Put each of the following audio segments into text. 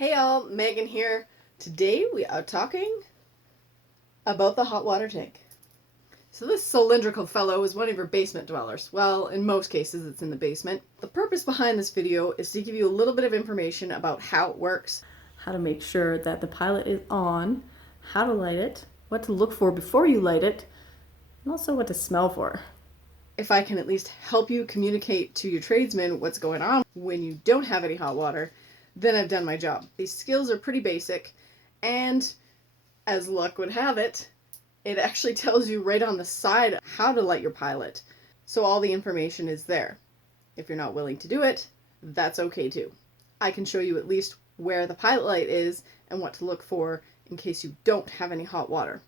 Hey all, Megan here. Today we are talking about the hot water tank. So this cylindrical fellow is one of your basement dwellers. Well, in most cases it's in the basement. The purpose behind this video is to give you a little bit of information about how it works, how to make sure that the pilot is on, how to light it, what to look for before you light it, and also what to smell for. If I can at least help you communicate to your tradesmen what's going on when you don't have any hot water, then I've done my job. These skills are pretty basic, and as luck would have it, it actually tells you right on the side how to light your pilot. So all the information is there. If you're not willing to do it, that's okay too. I can show you at least where the pilot light is and what to look for in case you don't have any hot water.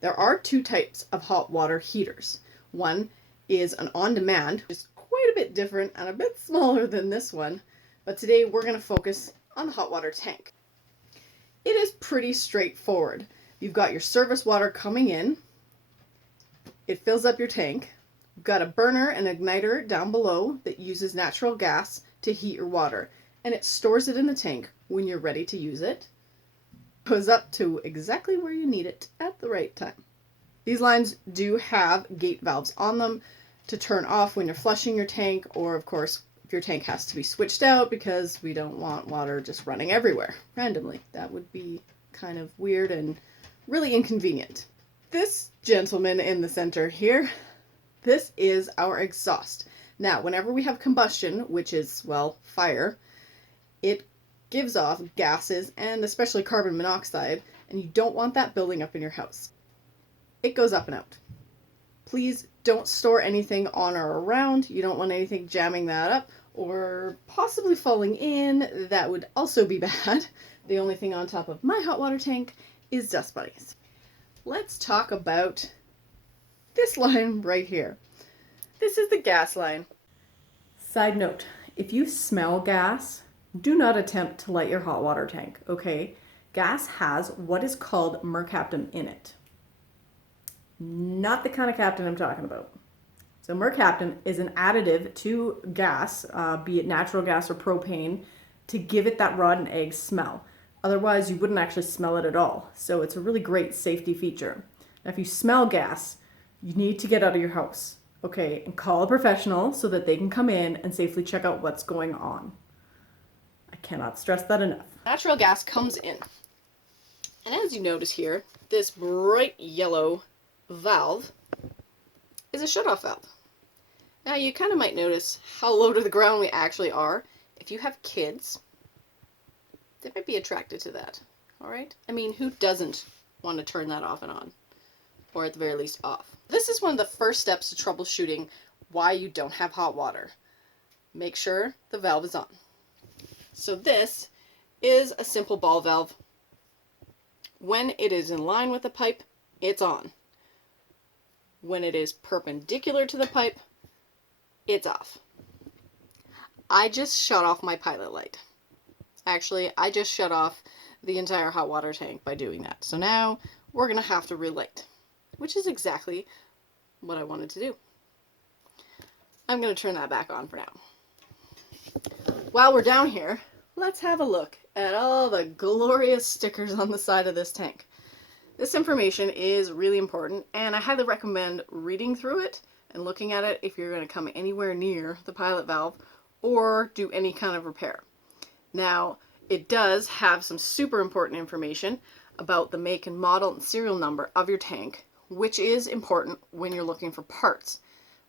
There are two types of hot water heaters. One is an on-demand, which is quite a bit different and a bit smaller than this one, but today we're going to focus on the hot water tank. It is pretty straightforward. You've got your service water coming in, it fills up your tank, you've got a burner and igniter down below that uses natural gas to heat your water, and it stores it in the tank when you're ready to use it. It goes up to exactly where you need it at the right time. These lines do have gate valves on them to turn off when you're flushing your tank, or of course if your tank has to be switched out because we don't want water just running everywhere randomly. That would be kind of weird and really inconvenient. This gentleman in the center here, this is our exhaust. Now, whenever we have combustion, which is, well, fire, it gives off gases and especially carbon monoxide, and you don't want that building up in your house. It goes up and out. Please don't store anything on or around. You don't want anything jamming that up or possibly falling in. That would also be bad. The only thing on top of my hot water tank is dust bunnies. Let's talk about this line right here. This is the gas line. Side note, if you smell gas, do not attempt to light your hot water tank, okay? Gas has what is called mercaptan in it. Not the kind of captain I'm talking about. So mercaptan is an additive to gas, be it natural gas or propane, to give it that rotten egg smell. Otherwise, you wouldn't actually smell it at all. So it's a really great safety feature. Now, if you smell gas, you need to get out of your house, okay? And call a professional so that they can come in and safely check out what's going on. I cannot stress that enough. Natural gas comes in. And as you notice here, this bright yellow valve is a shutoff valve. Now you kind of might notice how low to the ground we actually are. If you have kids, they might be attracted to that. Alright? I mean, who doesn't want to turn that off and on? Or at the very least off. This is one of the first steps to troubleshooting why you don't have hot water. Make sure the valve is on. So this is a simple ball valve. When it is in line with the pipe, it's on. When it is perpendicular to the pipe, it's off. I just shut off my pilot light. Actually, I just shut off the entire hot water tank by doing that. So now we're going to have to relight, which is exactly what I wanted to do. I'm going to turn that back on for now. While we're down here, let's have a look at all the glorious stickers on the side of this tank. This information is really important, and I highly recommend reading through it and looking at it if you're going to come anywhere near the pilot valve or do any kind of repair. Now, it does have some super important information about the make and model and serial number of your tank, which is important when you're looking for parts.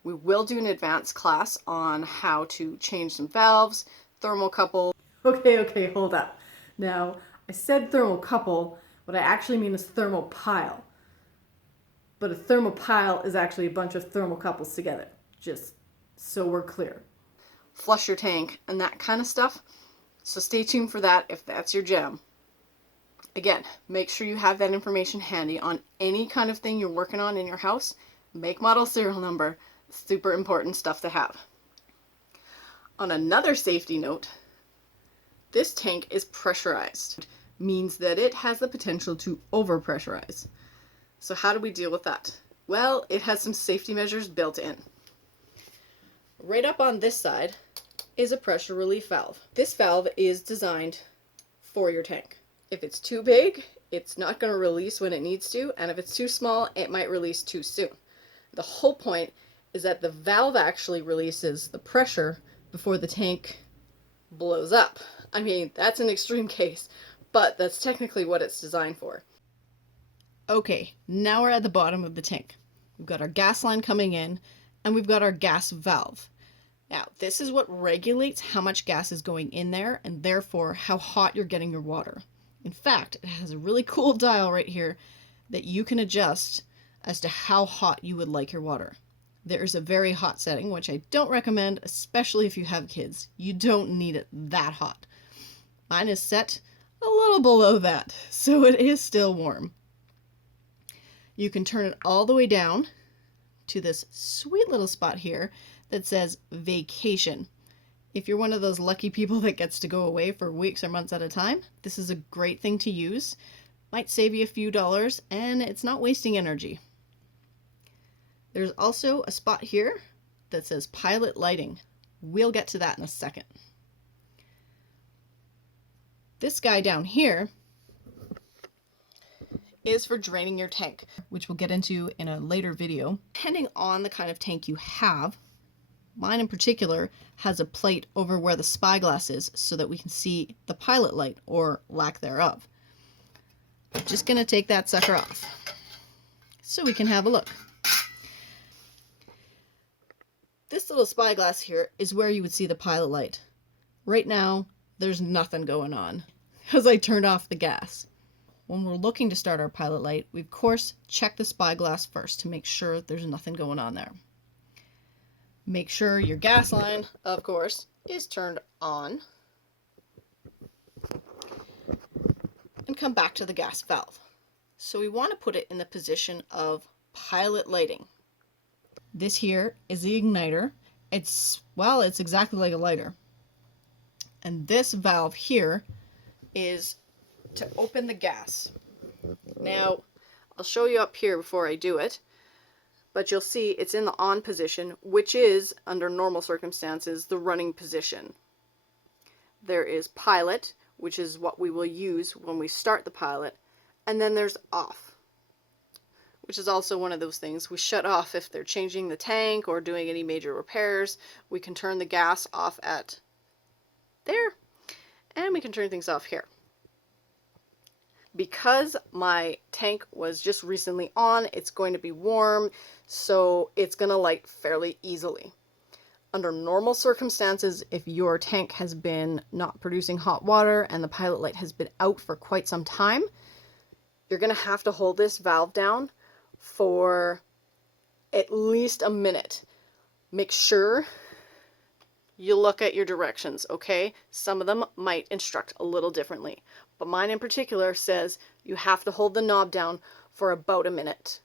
We will do an advanced class on how to change some valves, thermocouple. Okay, hold up. Now, I said thermocouple. What I actually mean is thermopile. But a thermopile is actually a bunch of thermocouples together, just so we're clear. Flush your tank and that kind of stuff, so stay tuned for that if that's your jam. Again, make sure you have that information handy on any kind of thing you're working on in your house. Make, model, serial number, super important stuff to have. On another safety note, this tank is pressurized. Means that it has the potential to overpressurize. So how do we deal with that? Well, it has some safety measures built in. Right up on this side is a pressure relief valve. This valve is designed for your tank. If it's too big, it's not going to release when it needs to, and if it's too small, it might release too soon. The whole point is that the valve actually releases the pressure before the tank blows up. I mean, that's an extreme case, but that's technically what it's designed for. Okay, now we're at the bottom of the tank. We've got our gas line coming in, and we've got our gas valve. Now, this is what regulates how much gas is going in there, and therefore how hot you're getting your water. In fact, it has a really cool dial right here that you can adjust as to how hot you would like your water. There's a very hot setting, which I don't recommend, especially if you have kids. You don't need it that hot. Mine is set a little below that, so it is still warm. You can turn it all the way down to this sweet little spot here that says vacation. If you're one of those lucky people that gets to go away for weeks or months at a time, this is a great thing to use. Might save you a few dollars, and it's not wasting energy. There's also a spot here that says pilot lighting. We'll get to that in a second. This guy down here is for draining your tank, which we'll get into in a later video. Depending on the kind of tank you have, mine in particular has a plate over where the spyglass is so that we can see the pilot light, or lack thereof. I'm just going to take that sucker off so we can have a look. This little spyglass here is where you would see the pilot light. Right now, there's nothing going on because I turned off the gas. When we're looking to start our pilot light, we of course check the spyglass first to make sure there's nothing going on there. Make sure your gas line, of course, is turned on. And come back to the gas valve. So we want to put it in the position of pilot lighting. This here is the igniter. It's exactly like a lighter. And this valve here is to open the gas. Now, I'll show you up here before I do it, but you'll see it's in the on position, which is, under normal circumstances, the running position. There is pilot, which is what we will use when we start the pilot, and then there's off, which is also one of those things we shut off if they're changing the tank or doing any major repairs. We can turn the gas off at there, and we can turn things off here. Because my tank was just recently on, it's going to be warm, so it's going to light fairly easily. Under normal circumstances, if your tank has been not producing hot water and the pilot light has been out for quite some time, you're going to have to hold this valve down for at least a minute. Make sure you look at your directions, okay? Some of them might instruct a little differently, but mine in particular says you have to hold the knob down for about a minute.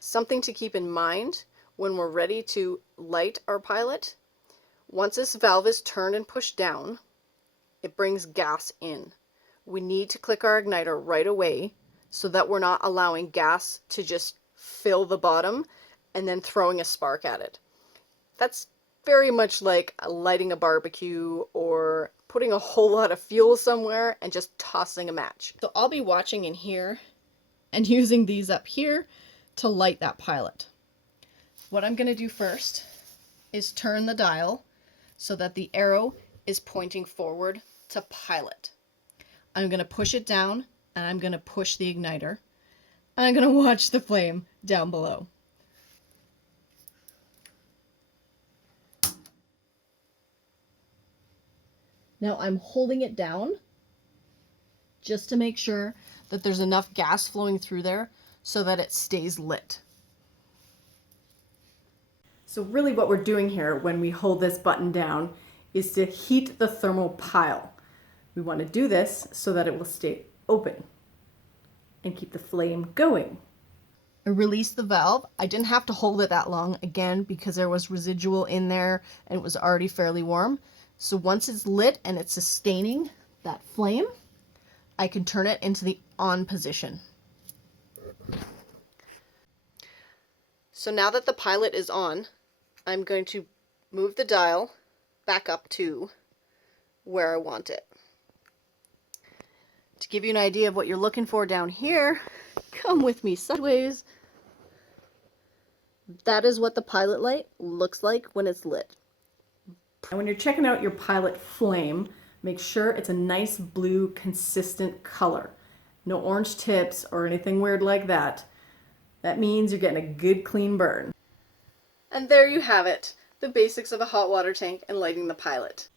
Something to keep in mind when we're ready to light our pilot: once this valve is turned and pushed down, it brings gas in. We need to click our igniter right away so that we're not allowing gas to just fill the bottom and then throwing a spark at it. That's very much like lighting a barbecue or putting a whole lot of fuel somewhere and just tossing a match. So I'll be watching in here and using these up here to light that pilot. What I'm going to do first is turn the dial so that the arrow is pointing forward to pilot. I'm going to push it down, and I'm going to push the igniter, and I'm going to watch the flame down below. Now I'm holding it down just to make sure that there's enough gas flowing through there so that it stays lit. So really what we're doing here when we hold this button down is to heat the thermal pile. We want to do this so that it will stay open and keep the flame going. I released the valve. I didn't have to hold it that long, again, because there was residual in there and it was already fairly warm. So once it's lit and it's sustaining that flame, I can turn it into the on position. So now that the pilot is on, I'm going to move the dial back up to where I want it. To give you an idea of what you're looking for down here, come with me sideways. That is what the pilot light looks like when it's lit. And when you're checking out your pilot flame, make sure it's a nice blue, consistent color. No orange tips or anything weird like that. That means you're getting a good, clean burn. And there you have it, the basics of a hot water tank and lighting the pilot.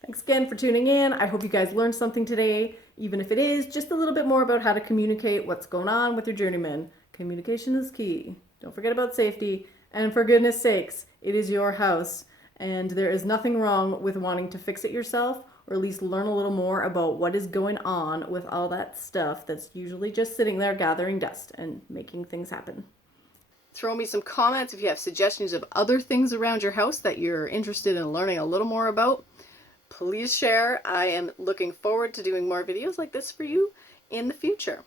Thanks again for tuning in. I hope you guys learned something today, even if it is just a little bit more about how to communicate what's going on with your journeyman. Communication is key. Don't forget about safety. And for goodness sakes, it is your house. And there is nothing wrong with wanting to fix it yourself, or at least learn a little more about what is going on with all that stuff that's usually just sitting there gathering dust and making things happen. Throw me some comments if you have suggestions of other things around your house that you're interested in learning a little more about. Please share. I am looking forward to doing more videos like this for you in the future.